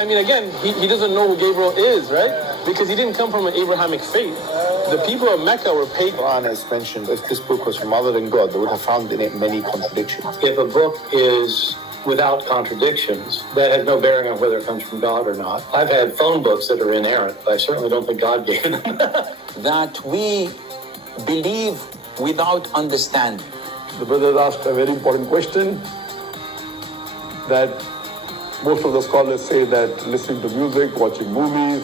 I mean, again, he doesn't know who Gabriel is, right? Because he didn't come from an Abrahamic faith. The people of Mecca were pagan. The Quran has mentioned if this book was from other than God, they would have found in it many contradictions. If a book is without contradictions, that has no bearing on whether it comes from God or not. I've had phone books that are inerrant, but I certainly don't think God gave them. That we believe without understanding. The brother asked a very important question that most of the scholars say that listening to music, watching movies,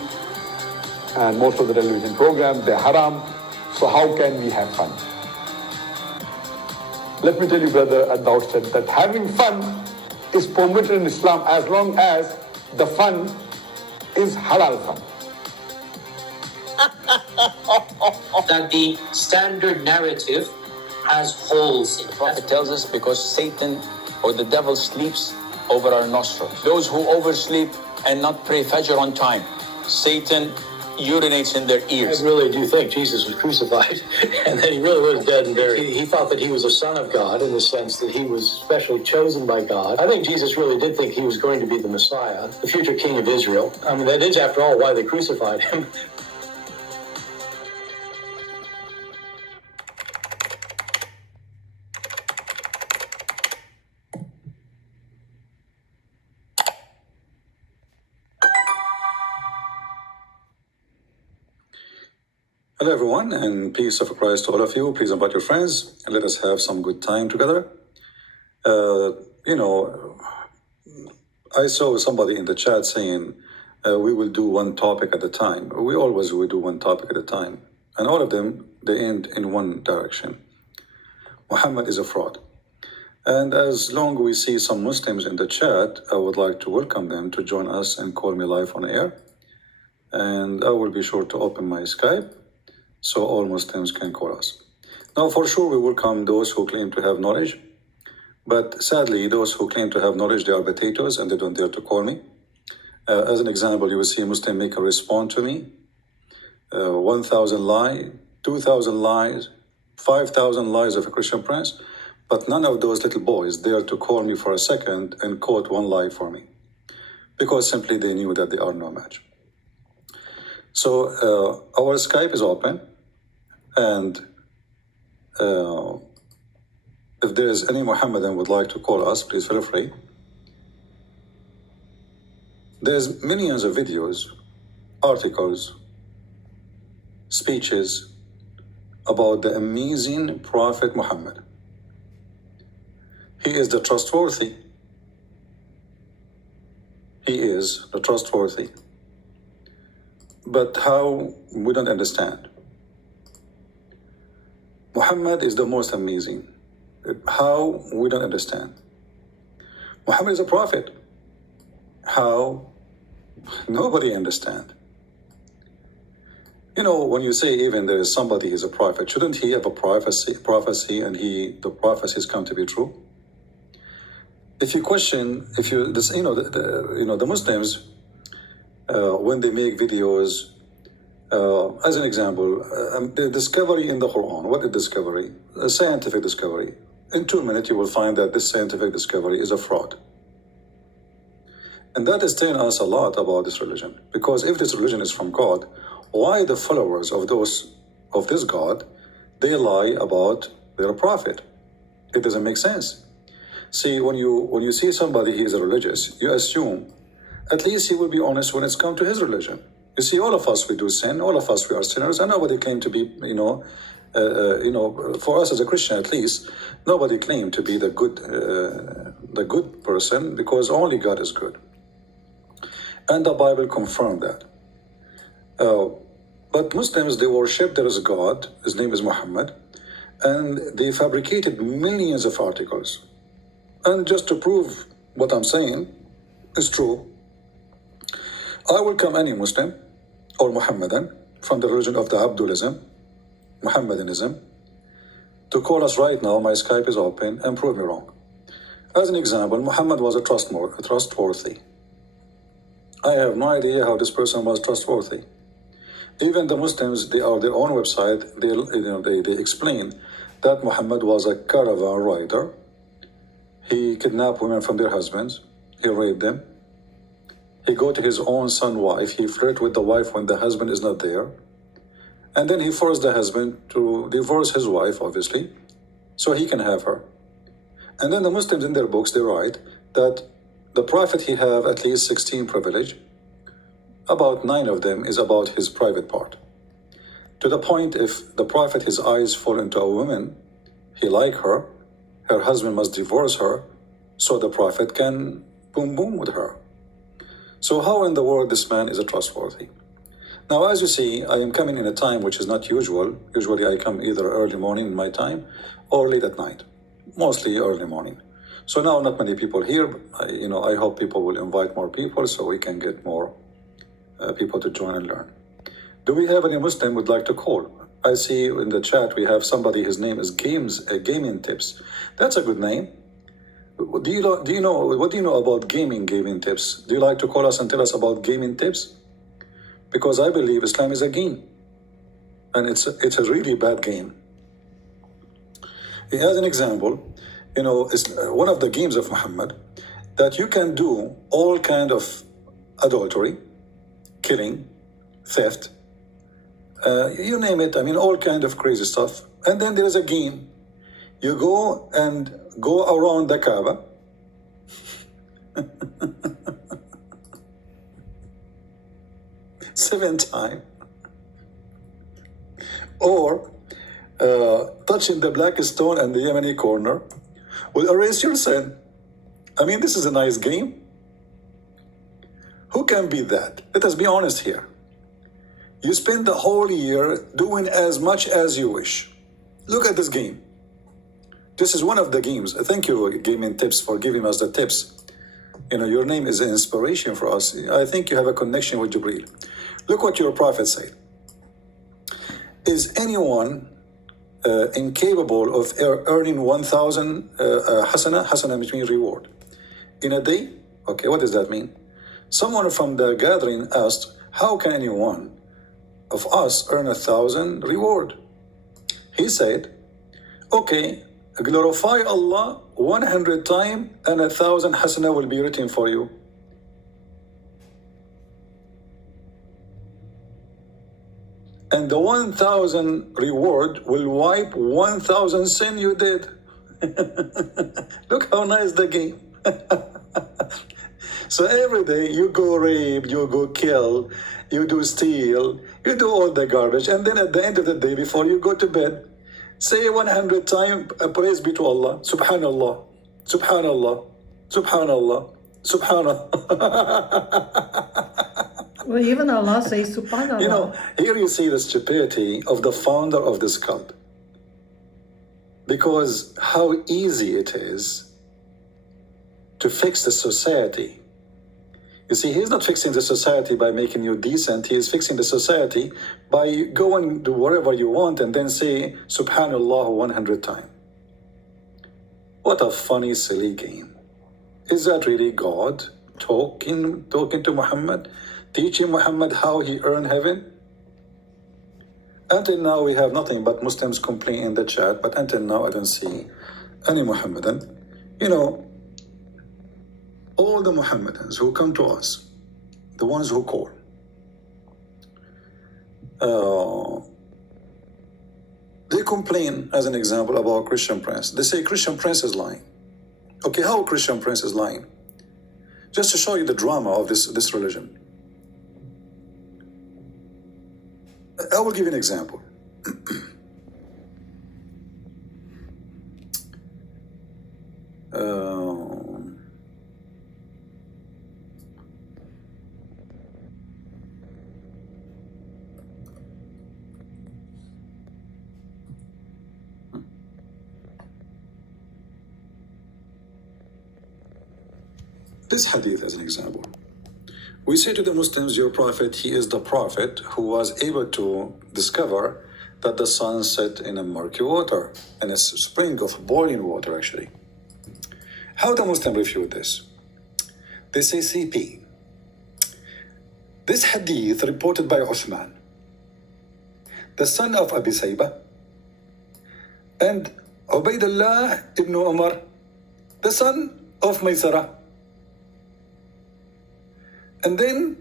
and most of the television programs, they're haram. So how can we have fun? Let me tell you, brother, at the outset that having fun is permitted in Islam as long as the fun is halal fun. That the standard narrative has holes in it. The Prophet tells us because Satan or the devil sleeps over our nostrils. Those who oversleep and not pray Fajr on time, Satan urinates in their ears. I really do think Jesus was crucified and that he really was dead and buried. He thought that he was a son of God in the sense that he was specially chosen by God. I think Jesus really did think he was going to be the Messiah, the future king of Israel. I mean, that is, after all, why they crucified him. Hello everyone, and peace of Christ to all of you. Please invite your friends and let us have some good time together. I saw somebody in the chat saying we will do one topic at a time. We always will do one topic at a time, and all of them, they end in one direction. Muhammad is a fraud. And as long we see some Muslims in the chat, I would like to welcome them to join us and call me live on air. And I will be sure to open my Skype so all Muslims can call us. Now, for sure, we welcome those who claim to have knowledge, but sadly, those who claim to have knowledge, they are potatoes and they don't dare to call me. As an example, you will see a Muslim maker respond to me, 1,000 lies, 2,000 lies, 5,000 lies of a Christian prince, but none of those little boys dare to call me for a second and quote one lie for me, because simply they knew that they are no match. So our Skype is open, and if there is any Mohammedan would like to call us, please feel free. There's millions of videos, articles, speeches about the amazing Prophet Muhammad. He is the trustworthy. He is the trustworthy. But how? We don't understand. Muhammad is the most amazing. How? We don't understand. Muhammad is a prophet. How? Nobody understands. You know, when you say even there is somebody is a prophet, shouldn't he have a prophecy and the prophecies come to be true? If you question, the Muslims, when they make videos, as an example, the discovery in the Quran, what is discovery? A scientific discovery. In 2 minutes, you will find that this scientific discovery is a fraud. And that is telling us a lot about this religion. Because if this religion is from God, why the followers of this God, they lie about their prophet? It doesn't make sense. See, when you see somebody he is a religious, you assume at least he will be honest when it's come to his religion. You see, all of us, we do sin. All of us, we are sinners, and nobody claimed to be, for us as a Christian at least, nobody claimed to be the good person, because only God is good. And the Bible confirmed that. But Muslims, they worship there is a God, his name is Muhammad, and they fabricated millions of articles. And just to prove what I'm saying is true, I welcome any Muslim or Muhammadan from the religion of the Abdulism, Muhammadanism, to call us right now. My Skype is open, and prove me wrong. As an example, Muhammad was a trustworthy. I have no idea how this person was trustworthy. Even the Muslims, they are their own website, they explain that Muhammad was a caravan rider. He kidnapped women from their husbands. He raped them. He go to his own son's wife. He flirt with the wife when the husband is not there. And then he forced the husband to divorce his wife, obviously, so he can have her. And then the Muslims in their books, they write that the Prophet, he have at least 16 privilege. About 9 of them is about his private part. To the point, if the Prophet, his eyes fall into a woman, he like her husband must divorce her, so the Prophet can boom boom with her. So how in the world this man is a trustworthy? Now, as you see, I am coming in a time which is not usual. Usually I come either early morning in my time or late at night, mostly early morning. So now not many people here. I hope people will invite more people so we can get more people to join and learn. Do we have any Muslim would like to call? I see in the chat we have somebody, his name is Gaming Tips. That's a good name. Do you know what do you know about gaming tips? Do you like to call us and tell us about gaming tips? Because I believe Islam is a game, and it's a really bad game. As an example, it's one of the games of Muhammad that you can do all kind of adultery, killing, theft, you name it. I mean, all kind of crazy stuff. And then there is a game. You go around the Kaaba. 7 times. Or touching the black stone and the Yemeni corner will erase your sin. I mean, this is a nice game. Who can beat that? Let us be honest here. You spend the whole year doing as much as you wish. Look at this game. This is one of the games. Thank you, Gaming Tips, for giving us the tips. Your name is an inspiration for us. I think you have a connection with Jibreel. Look what your Prophet said. Is anyone incapable of earning 1,000 hasana between reward in a day? Okay, what does that mean? Someone from the gathering asked, how can anyone of us earn 1,000 reward? He said, okay, glorify Allah 100 times and 1,000 hasana will be written for you. And the 1,000 reward will wipe 1,000 sin you did. Look how nice the game. So every day you go rape, you go kill, you do steal, you do all the garbage. And then at the end of the day, before you go to bed, say 100 times, praise be to Allah, Subhanallah, Subhanallah, Subhanallah, Subhanallah. Well, even Allah says Subhanallah. Here you see the stupidity of the founder of this cult. Because how easy it is to fix the society. You see, he's not fixing the society by making you decent. He is fixing the society by going to wherever you want and then say Subhanallah 100 times. What a funny, silly game. Is that really God talking to Muhammad? Teaching Muhammad how he earned heaven? Until now, we have nothing but Muslims complain in the chat, but until now, I don't see any Muhammadan. All the Muhammadans who come to us, the ones who call, they complain, as an example, about Christian Prince. They say Christian Prince is lying. Okay, how Christian Prince is lying? Just to show you the drama of this religion. I will give you an example. This hadith as an example. We say to the Muslims, your Prophet, he is the Prophet who was able to discover that the sun set in a murky water, in a spring of boiling water, actually. How the Muslim refute this? They say CP. This hadith reported by Uthman, the son of Abi Saybah, and Ubaidullah ibn Umar, the son of Maysara. And then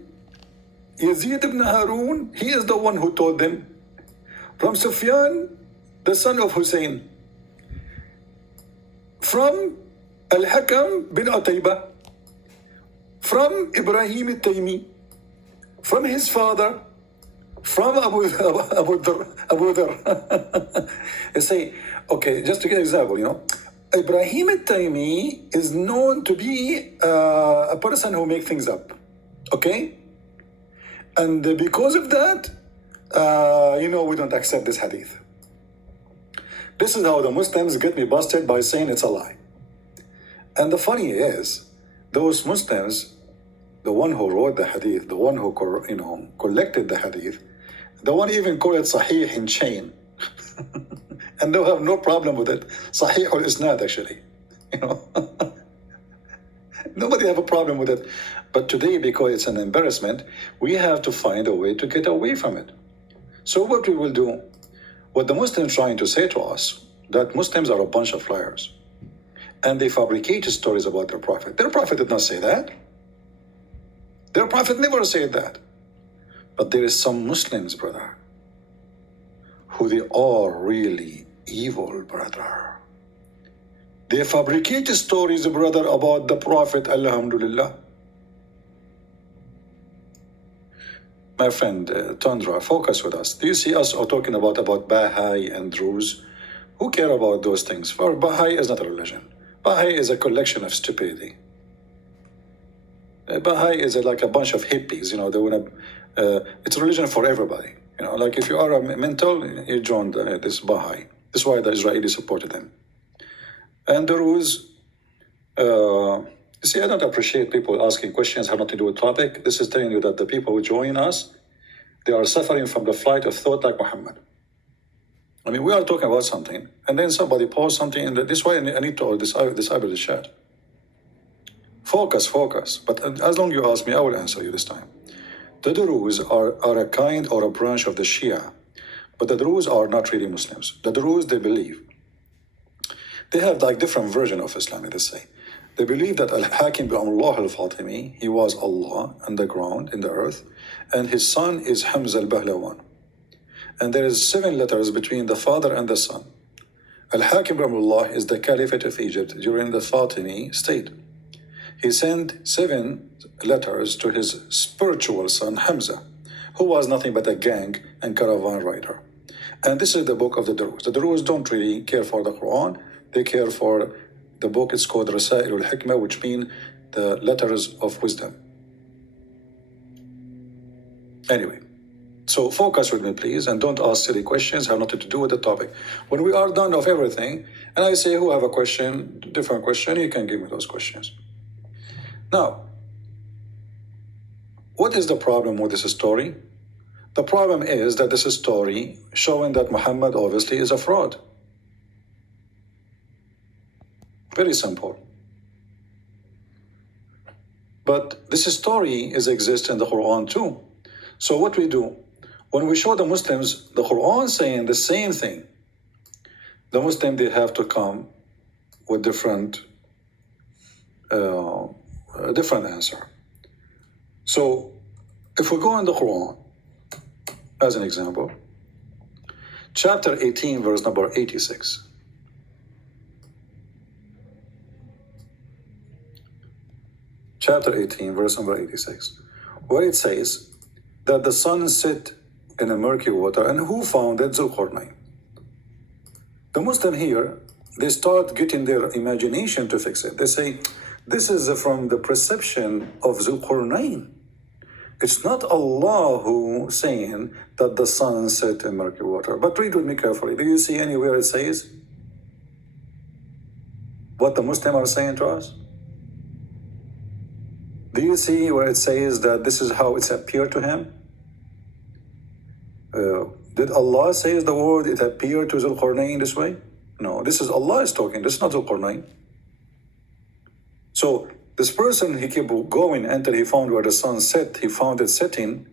Yazid ibn Harun, he is the one who told them. From Sufyan, the son of Hussein. From Al-Hakam bin Utaybah. From Ibrahim al-Taymi. From his father. From Abu Dhar. They say, okay, just to get an example, Ibrahim al-Taymi is known to be a person who makes things up. Okay? And because of that, we don't accept this hadith. This is how the Muslims get me busted by saying it's a lie. And the funny is, those Muslims, the one who wrote the hadith, the one who collected the hadith, the one even called it Sahih in chain, and they have no problem with it. Sahih al-Isnad, actually. Nobody have a problem with it. But today, because it's an embarrassment, we have to find a way to get away from it. So what we will do, what the Muslims trying to say to us, that Muslims are a bunch of liars. And they fabricate stories about their prophet. Their prophet did not say that. Their prophet never said that. But there is some Muslims, brother, who they are really evil, brother. They fabricate stories, brother, about the prophet, alhamdulillah. My friend Tundra, focus with us. Do you see us talking about Baha'i and Druze? Who care about those things? For Baha'i is not a religion. Baha'i is a collection of stupidity. Baha'i is like a bunch of hippies. They want to. It's a religion for everybody. Like if you are a mental, you join this Baha'i. This is why the Israelis supported them. And the Druze. See, I don't appreciate people asking questions, have nothing to do with topic. This is telling you that the people who join us, they are suffering from the flight of thought like Muhammad. I mean, we are talking about something, and then somebody posts something, and this way I need to disable the chat. Focus. But as long as you ask me, I will answer you this time. The Druze are a kind or a branch of the Shia, but the Druze are not really Muslims. The Druze, they believe. They have like different version of Islam, let's say. They believe that Al-Hakim bin Allah al-Fatimi, he was Allah on the ground, in the earth, and his son is Hamza al-Bahlawan. And there is 7 letters between the father and the son. Al-Hakim bin Allah is the Caliphate of Egypt during the Fatimi state. He sent 7 letters to his spiritual son Hamza, who was nothing but a gang and caravan rider. And this is the book of the Druze. The Druze don't really care for the Quran, they care for the book. Is called Rasail al-Hikmah, which mean the letters of wisdom. Anyway, so focus with me, please, and don't ask silly questions, have nothing to do with the topic. When we are done of everything, and I say who have a question, different question, you can give me those questions. Now, what is the problem with this story? The problem is that this is a story showing that Muhammad obviously is a fraud. Very simple. But this story exists in the Quran too. So what we do, when we show the Muslims the Quran saying the same thing, the Muslim, they have to come with different answer. So if we go in the Quran, as an example, chapter 18, verse number 86. Chapter 18, verse number 86, where it says that the sun set in a murky water, and who found it? Zulqarnain. The Muslim here, they start getting their imagination to fix it. They say, this is from the perception of Zulqarnain. It's not Allah who saying that the sun set in murky water. But read with me carefully. Do you see anywhere it says what the Muslims are saying to us? Do you see where it says that this is how it's appeared to him? Did Allah say the word it appeared to Zulqarnain this way? No, this is Allah is talking. This is not Zulqarnain. So this person, he kept going until he found where the sun set. He found it setting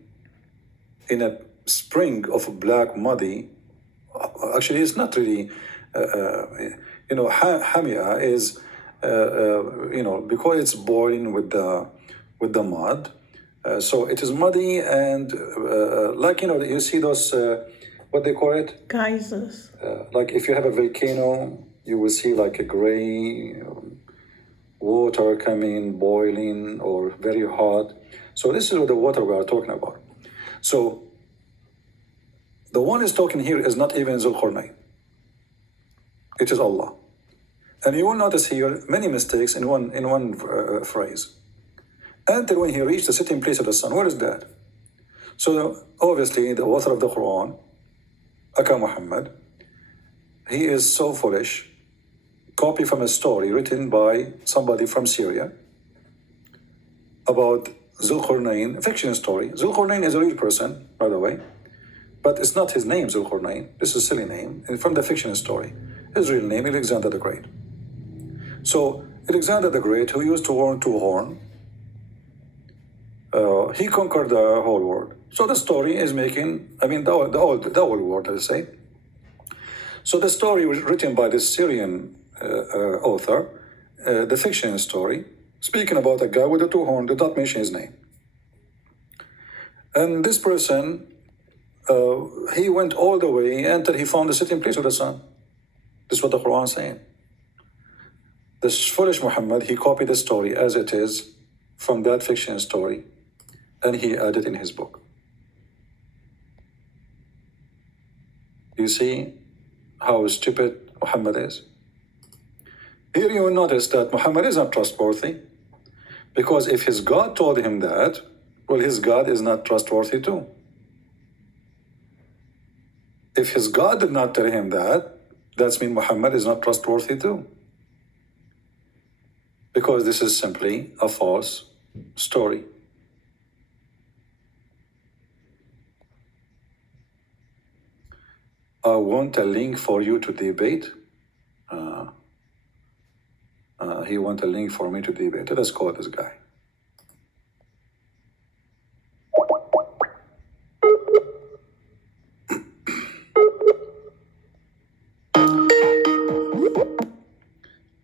in a spring of black muddy. Actually, it's not really, Hamia is, because it's boiling with the mud, So it is muddy and like, you see those, what they call it? Geysers. Like if you have a volcano, you will see like a gray water coming, boiling, or very hot. So this is the water we are talking about. So the one is talking here is not even Zulqarnain. It is Allah. And you will notice here many mistakes in one phrase. Until when he reached the sitting place of the sun. Where is that? So obviously the author of the Quran, Aka Muhammad, he is so foolish, copy from a story written by somebody from Syria about Zulqarnain, a fiction story. Zulqarnain is a real person, by the way, but it's not his name, Zulqarnain. This is a silly name, and from the fiction story. His real name, Alexander the Great. So Alexander the Great, who used to own two horns, he conquered the whole world. So the story is making, the whole world, let's say. So the story was written by this Syrian author, the fiction story, speaking about a guy with a two horn, did not mention his name. And this person, he went all the way until he found the sitting place of the sun. This is what the Quran is saying. This foolish Muhammad, he copied the story as it is from that fiction story, and he added in his book. You see how stupid Muhammad is? Here you will notice that Muhammad is not trustworthy, because if his God told him that, well, his God is not trustworthy too. If his God did not tell him that, that means Muhammad is not trustworthy too. Because this is simply a false story. I want a link for you to debate. He wants a link for me to debate. Let's call this guy.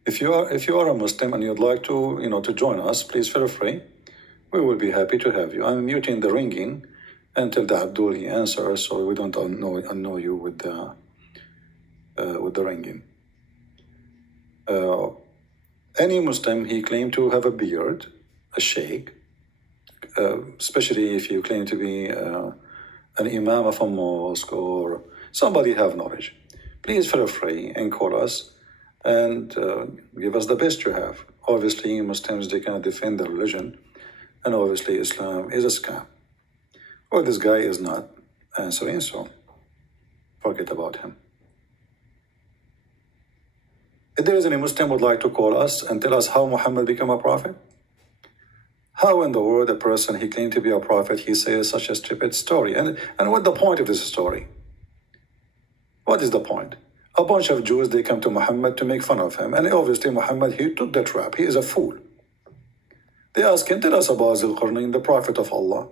If you are a Muslim and you'd like to to join us, please feel free. We will be happy to have you. I'm muting the ringing until the Abdul he answers, so we don't annoy you with the ringing. Any Muslim, he claimed to have a beard, a sheikh, especially if you claim to be an imam of a mosque or somebody have knowledge. Please feel free and call us and give us the best you have. Obviously, Muslims, they cannot defend their religion, and obviously Islam is a scam. Well, this guy is not answering, so forget about him. If there is any Muslim would like to call us and tell us how Muhammad became a prophet, how in the world a person he claimed to be a prophet, he says such a stupid story, and what's the point of this story? What is the point? A bunch of Jews, they come to Muhammad to make fun of him, and obviously Muhammad, he took the trap. He is a fool. They ask him, tell us about Zulqarnain, the prophet of Allah.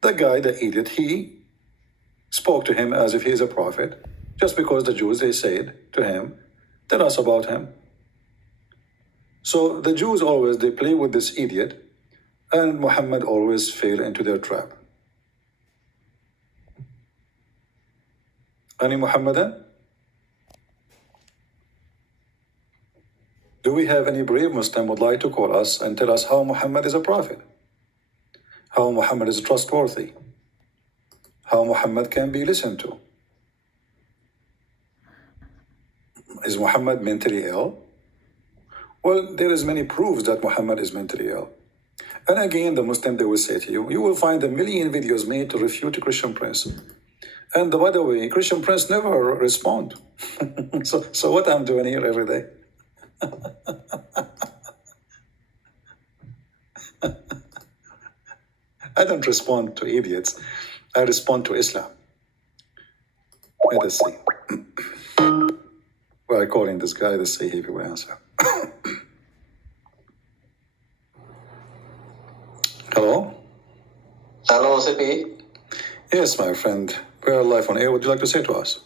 The guy, the idiot, he spoke to him as if he is a prophet, just because the Jews, they said to him, tell us about him. So the Jews always, they play with this idiot, and Muhammad always fell into their trap. Any Muhammadan? Do we have any brave Muslim would like to call us and tell us how Muhammad is a prophet? How Muhammad is trustworthy? How Muhammad can be listened to? Is Muhammad mentally ill? Well, there is many proofs that Muhammad is mentally ill. And again, the Muslim, they will say to you, you will find a million videos made to refute Christian Prince. And by the way, Christian Prince never respond. so what I'm doing here every day? I don't respond to idiots. I respond to Islam. Let us see. Well, I call in this guy. Let's see if he will answer. Hello? Hello, CP. Yes, my friend. We are live on air. What would you like to say to us?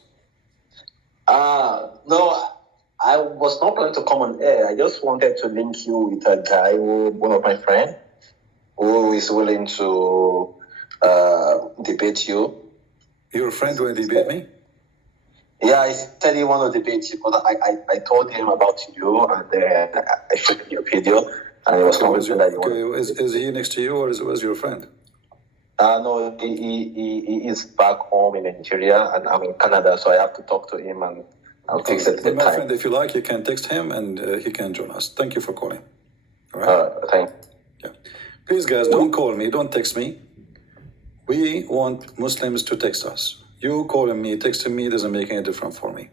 No, I was not planning to come on air. I just wanted to link you with a guy, one of my friends. who is willing to debate you. Your friend will debate me? Yeah, I said he want to debate you, but I told him about you, and I showed him your video, and he was convinced that you Okay, want. is he next to you or was your friend? No, he is back home in Nigeria, and I'm in Canada, so I have to talk to him, and I'll fix it at the But my time. friend, if you like, you can text him and he can join us. Thank you for calling. All right? Thank Yeah. Please, guys, don't call me, don't text me. We want Muslims to text us. You calling me, texting me doesn't make any difference for me.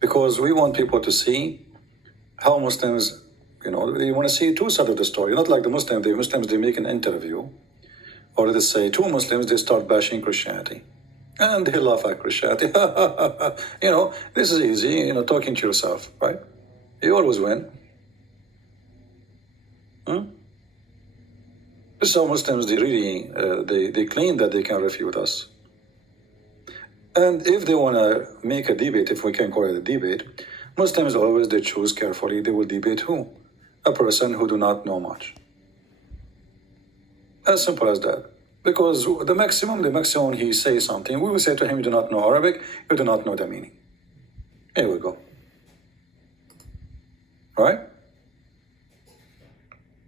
Because we want people to see how Muslims, they want to see two sides of the story. Not like the Muslims, they make an interview, or let's say two Muslims, they start bashing Christianity. And they laugh at Christianity. This is easy, talking to yourself, right? You always win. This is how Muslims, they really, they claim that they can refute us. And if they want to make a debate, if we can call it a debate, Muslims always, they choose carefully, they will debate who? A person who do not know much. As simple as that. Because the maximum he says something, we will say to him, you do not know Arabic, you do not know the meaning. Here we go. Right?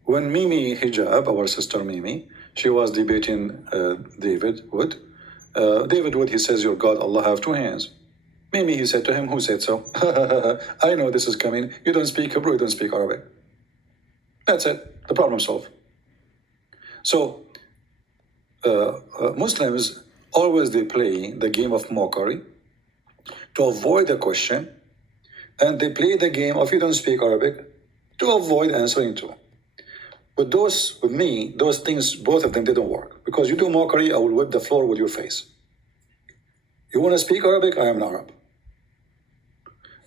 When Mimi Hijab, our sister Mimi, she was debating David Wood. David Wood, he says, your God, Allah, have two hands. Mimi, he said to him, who said so? I know this is coming. You don't speak Hebrew, you don't speak Arabic. That's it. The problem solved. So, Muslims, always they play the game of mockery to avoid the question, and they play the game of you don't speak Arabic to avoid answering to. With me, those things, both of them, they don't work. Because you do mockery, I will whip the floor with your face. You want to speak Arabic? I am an Arab.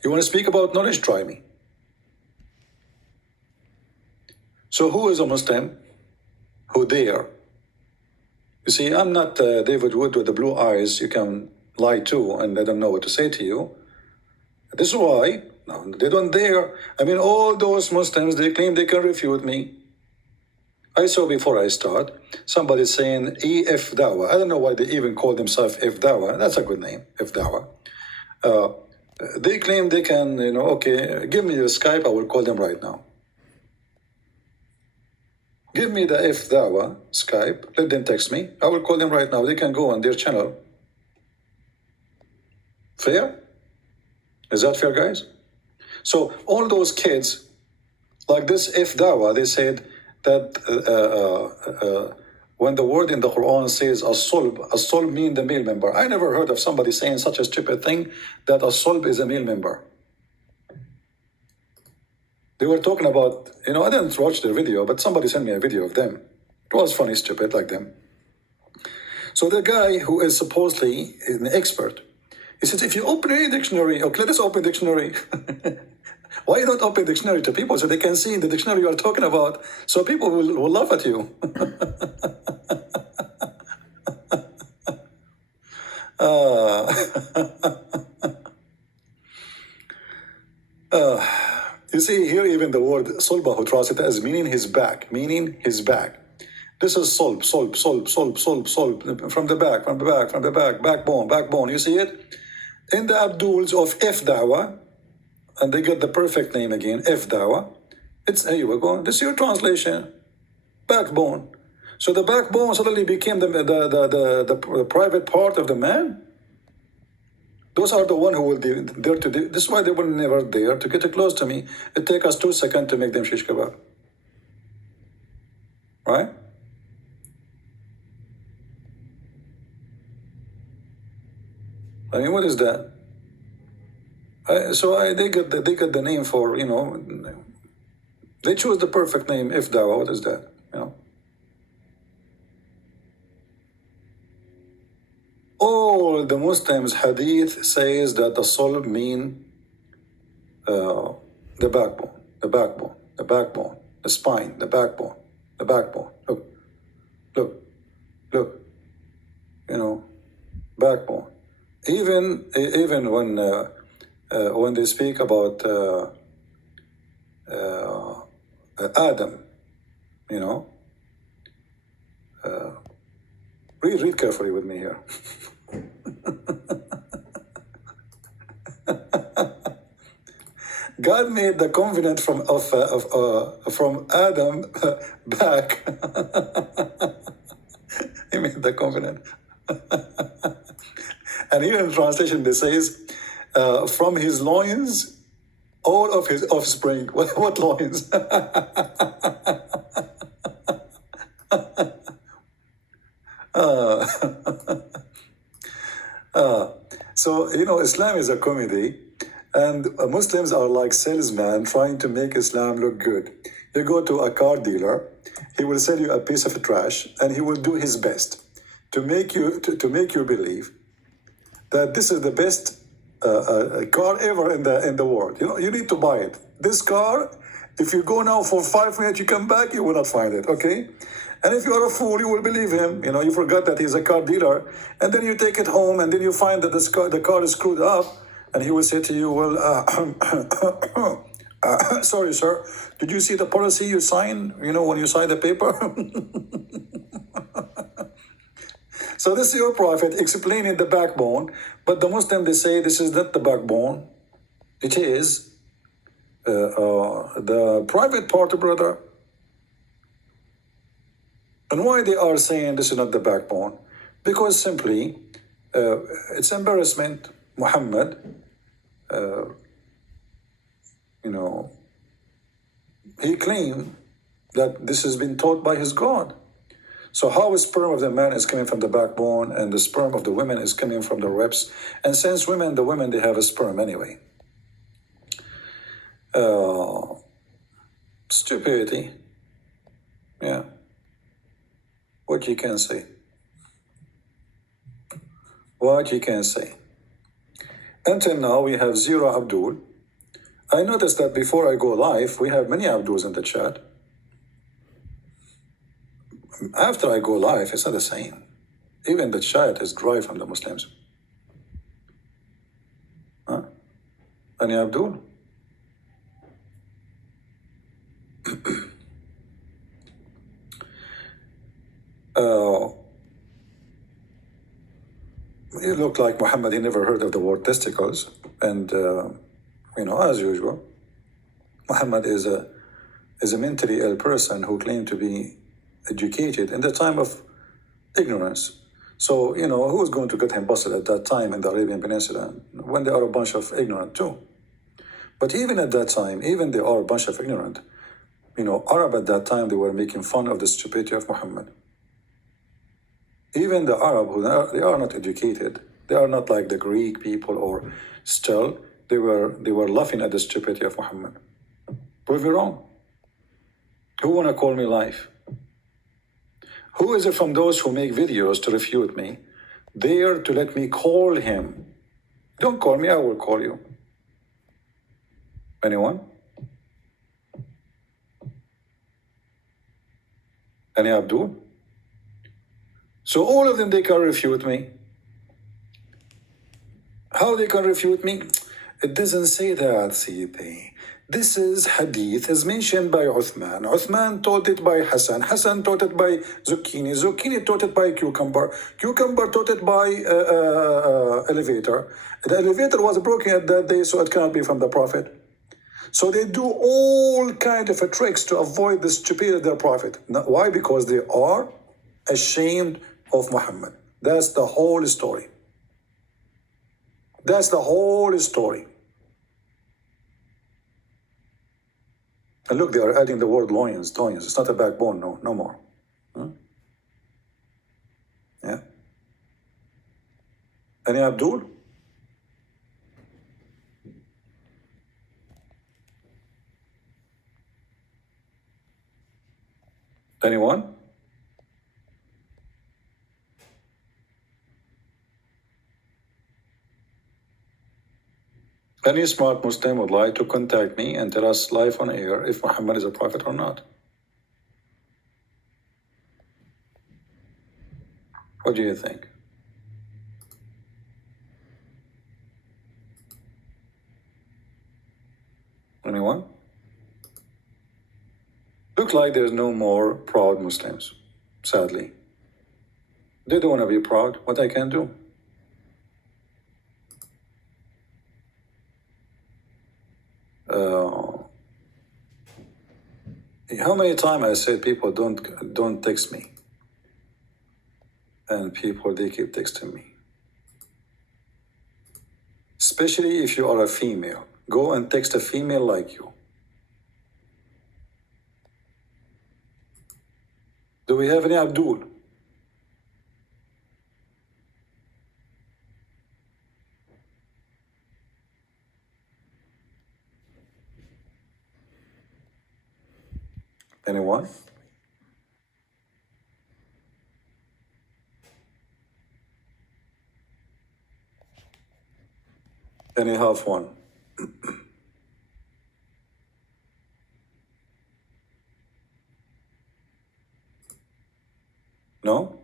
You want to speak about knowledge? Try me. So who is a Muslim who dare? You see, I'm not David Wood with the blue eyes you can lie to and let them know what to say to you. This is why they don't dare. I mean, all those Muslims, they claim they can refute me. I saw before I start, somebody saying EF Dawa. I don't know why they even call themselves F Dawa. That's a good name, F Dawa. They claim they can, okay, give me your Skype, I will call them right now. Give me the F Dawa Skype, let them text me. I will call them right now. They can go on their channel. Fair? Is that fair, guys? So all those kids, like this F Dawa, they said that when the word in the Quran says as-sulb means the male member. I never heard of somebody saying such a stupid thing, that as-sulb is a male member. They were talking about, I didn't watch their video, but somebody sent me a video of them. It was funny, stupid, like them. So the guy who is supposedly an expert, he says, if you open any dictionary, okay, let us open dictionary. Why you don't open dictionary to people so they can see in the dictionary you are talking about, so people will laugh at you. You see here even the word sulba who translates it as meaning his back. This is sulb, from the back, backbone. You see it? In the Abduls of F Dawa, and they get the perfect name again, F Dawa. Here we go. This is your translation. Backbone. So the backbone suddenly became the private part of the man. Those are the one who will dare to do. This is why they will never dare to get close to me. It takes us 2 seconds to make them shish kebab. Right? I mean, what is that? They get the name for, they choose the perfect name, If Dawa. What is that? All the Muslims hadith says that the sulb mean the backbone, the spine, the backbone. Look, backbone. Even when they speak about Adam, Read carefully with me here. God made the covenant from Adam back. He made the covenant. And here in translation, it says, from his loins, all of his offspring. What loins? So, Islam is a comedy, and Muslims are like salesmen trying to make Islam look good. You go to a car dealer, he will sell you a piece of trash, and he will do his best to make you believe that this is the best car ever in the world. You need to buy it. This car, if you go now for 5 minutes, you come back, you will not find it, okay? And if you are a fool, you will believe him. You forgot that he's a car dealer, and then you take it home, and then you find that the car is screwed up, and he will say to you, well, sorry, sir, did you see the policy you signed, when you signed the paper? So this is your prophet explaining the backbone, but the Muslim, they say this is not the backbone. It is the private part, brother. And why they are saying this is not the backbone? Because simply, it's embarrassment. Muhammad, he claimed that this has been taught by his God. So how the sperm of the man is coming from the backbone and the sperm of the women is coming from the ribs? And since the women, they have a sperm anyway. Stupidity. Yeah. What you can say. What you can say. Until now, we have 0 Abdul. I noticed that before I go live, we have many Abduls in the chat. After I go live, it's not the same. Even the chat is dry from the Muslims. Huh? Any Abdul? It looked like Muhammad, he never heard of the word testicles. And, as usual, Muhammad is a mentally ill person who claimed to be educated in the time of ignorance. So, who was going to get him busted at that time in the Arabian Peninsula when they are a bunch of ignorant too? But even at that time, even they are a bunch of ignorant, Arab at that time, they were making fun of the stupidity of Muhammad. Even the Arab, they are not educated. They are not like the Greek people, or still, they were laughing at the stupidity of Muhammad. Prove me wrong. Who want to call me live? Who is it from those who make videos to refute me, there to let me call him? Don't call me, I will call you. Anyone? Any Abdul? So all of them, they can refute me. How they can refute me? It doesn't say that, Sidi. This is hadith, as mentioned by Uthman. Uthman taught it by Hassan. Hassan taught it by Zucchini. Zucchini taught it by Cucumber. Cucumber taught it by Elevator. The elevator was broken at that day, so it cannot be from the Prophet. So they do all kind of tricks to avoid the stupidity of their Prophet. Why? Because they are ashamed of Muhammad. That's the whole story. That's the whole story. And look, they are adding the word loins. It's not a backbone, no more. Huh? Yeah. Any Abdul? Anyone? Any smart Muslim would like to contact me and tell us live on air if Muhammad is a prophet or not. What do you think? Anyone? Look like there's no more proud Muslims, sadly. They don't want to be proud. What I can do? How many times I said people don't text me, and people they keep texting me. Especially if you are a female, go and text a female like you. Do we have any Abdul? Anyone? Any half one? No?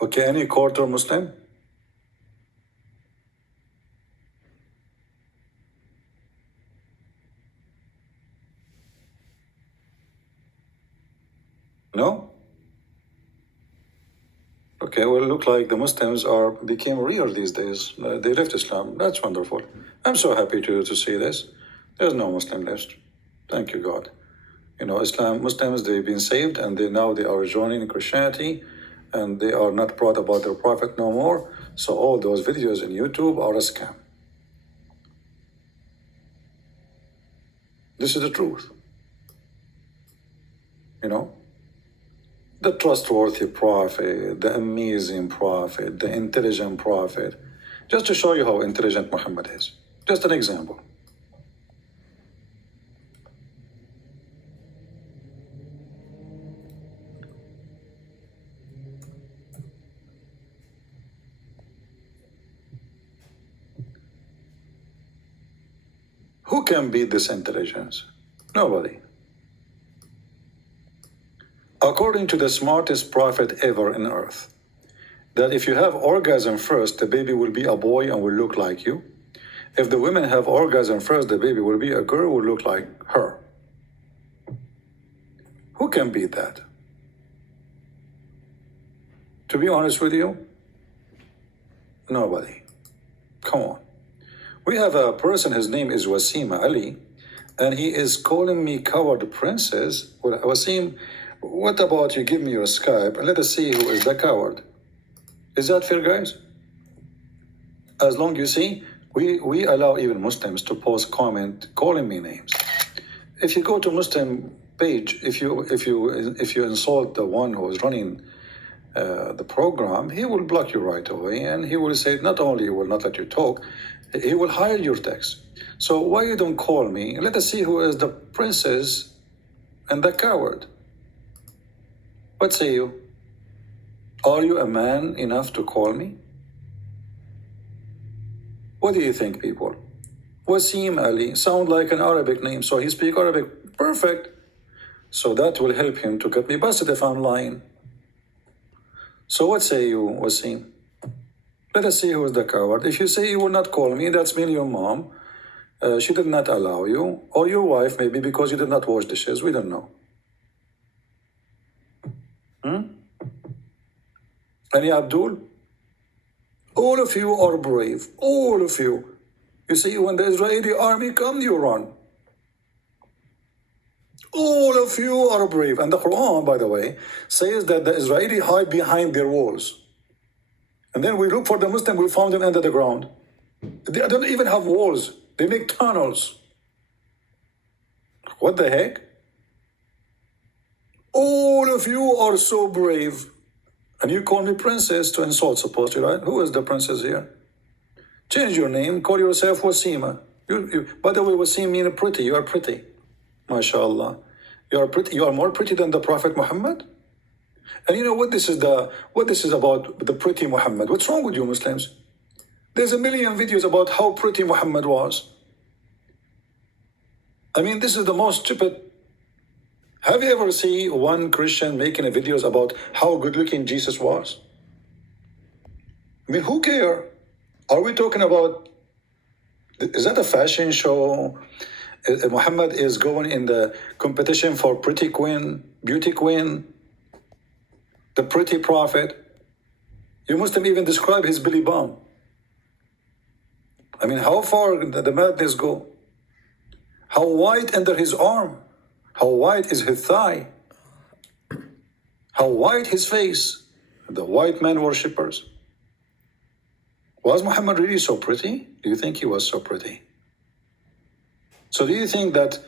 Okay, any quarter Muslim? No? Okay, well, look like the Muslims became real these days. They left Islam. That's wonderful. I'm so happy to see this. There's no Muslim left. Thank you, God. You know, Muslims, they've been saved, and now they are joining Christianity, and they are not proud about their prophet no more. So all those videos in YouTube are a scam. This is the truth. You know? The trustworthy prophet, the amazing prophet, the intelligent prophet. Just to show you how intelligent Muhammad is. Just an example. Who can beat this intelligence? Nobody. According to the smartest prophet ever in earth, that if you have orgasm first, the baby will be a boy and will look like you. If the women have orgasm first, the baby will be a girl, will look like her. Who can beat that? To be honest with you, nobody. Come on. We have a person, his name is Wasim Ali, and he is calling me coward princess. Well, Wasim, what about you give me your Skype and let us see who is the coward? Is that fair, guys? As long you see, we allow even Muslims to post comment calling me names. If you go to Muslim page, if you insult the one who is running the program, he will block you right away, and he will say not only he will not let you talk, he will hide your text. So why you don't call me? Let us see who is the princess and the coward. What say you? Are you a man enough to call me? What do you think, people? Wasim Ali sound like an Arabic name, so he speak Arabic. Perfect. So that will help him to get me busted if I'm lying. So what say you, Wasim? Let us see who is the coward. If you say you will not call me, that's mean your mom. She did not allow you. Or your wife, maybe because you did not wash dishes. We don't know. Any Abdul? All of you are brave. All of you. You see, when the Israeli army comes, you run. All of you are brave. And the Quran, by the way, says that the Israeli hide behind their walls. And then we look for the Muslim, we found them under the ground. They don't even have walls. They make tunnels. What the heck? All of you are so brave. And you call me princess to insult, supposedly, right? Who is the princess here? Change your name. Call yourself Wasima. By the way, Wasim means pretty. You are pretty. MashaAllah. You are pretty. You are more pretty than the Prophet Muhammad. And you know what this is about, the pretty Muhammad. What's wrong with you Muslims? There's a million videos about how pretty Muhammad was. I mean, this is the most stupid. Have you ever seen one Christian making videos about how good looking Jesus was? I mean, who cares? Are we talking about, is that a fashion show? Muhammad is going in the competition for pretty queen, beauty queen, the pretty prophet. You Muslim even describe his belly bump. I mean, how far the madness go? How wide under his arm? How wide is his thigh? How wide his face? The white man worshippers. Was Muhammad really so pretty? Do you think he was so pretty? So do you think that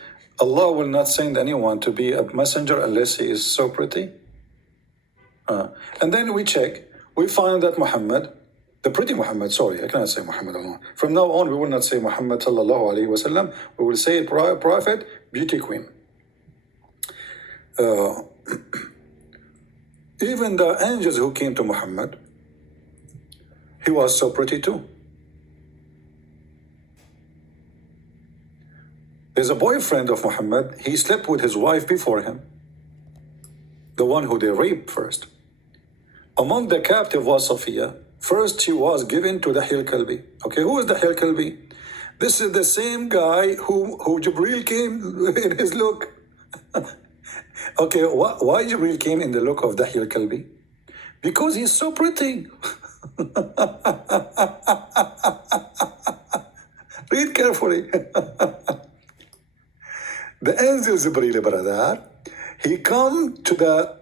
Allah will not send anyone to be a messenger unless he is so pretty? And then we check, we find that Muhammad, the pretty Muhammad, sorry, I cannot say Muhammad alone. From now on, we will not say Muhammad sallallahu alayhi wasallam. We will say prophet, beauty queen. Even the angels who came to Muhammad, he was so pretty too. There's a boyfriend of Muhammad, he slept with his wife before him, the one who they raped first. Among the captive was Safiya. First she was given to Dahil Kalbi. Okay, who is Dahil Kalbi? This is the same guy who Jibreel came in his look. Okay, why Jibreel came in the look of Dahil Kalbi? Because he's so pretty. Read carefully. The angel Jibreel, brother, he come to the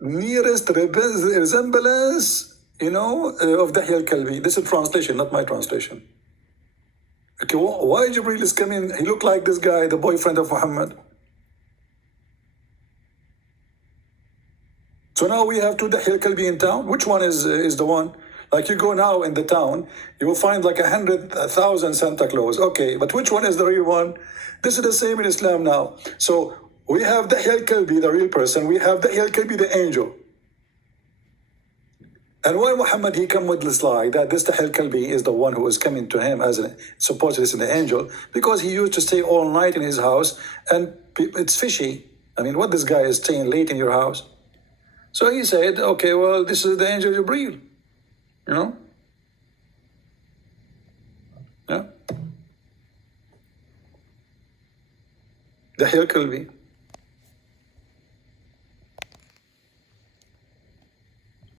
nearest resemblance, of Dahil Kalbi. This is translation, not my translation. Okay, why Jibreel is coming? He looked like this guy, the boyfriend of Muhammad. So now we have two Dahil Kalbi in town. Which one is the one? Like you go now in the town, you will find like 100,000 Santa Claus. Okay, but which one is the real one? This is the same in Islam now. So we have Dahil Kalbi, the real person. We have Dahil Kalbi, the angel. And why Muhammad, he come with this lie that this Dahil Kalbi is the one who is coming to him as supposedly an angel, because he used to stay all night in his house, and it's fishy. I mean, what this guy is staying late in your house? So he said, okay, well, this is the angel Jibreel, Yeah. Dahil Kalbi.